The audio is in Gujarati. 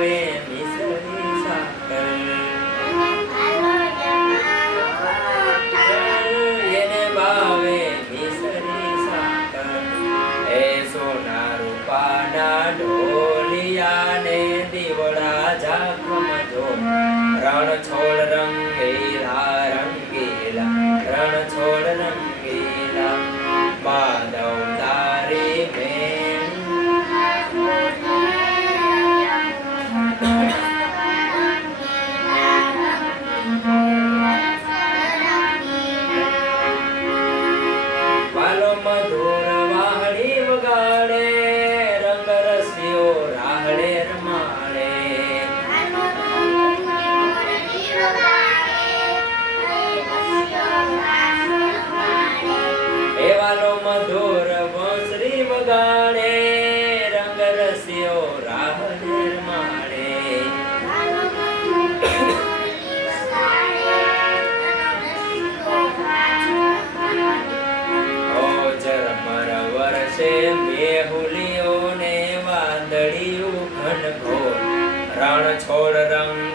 ભાવે મિસરી સાકર એને ભાવે મિસરી સાકર એ સોના રૂપાના ઢોલિયા ને દીવડા ઝાખમ જો રણ છોડ રંગીલા રંગીલા રણ છોડ રંગીલા માધવ તારી મેં પાલો મધુર વાહડી વગાડે રંગ રસિયો રાહડે રમાડે એવાલો મધુર બંસરી વગાડે રંગ રસિયો રાહડે રમાડે ઝરમર વરસે મેહુલીઓ ને વાદળિયું ઘનઘોર રણ છોડ રંગ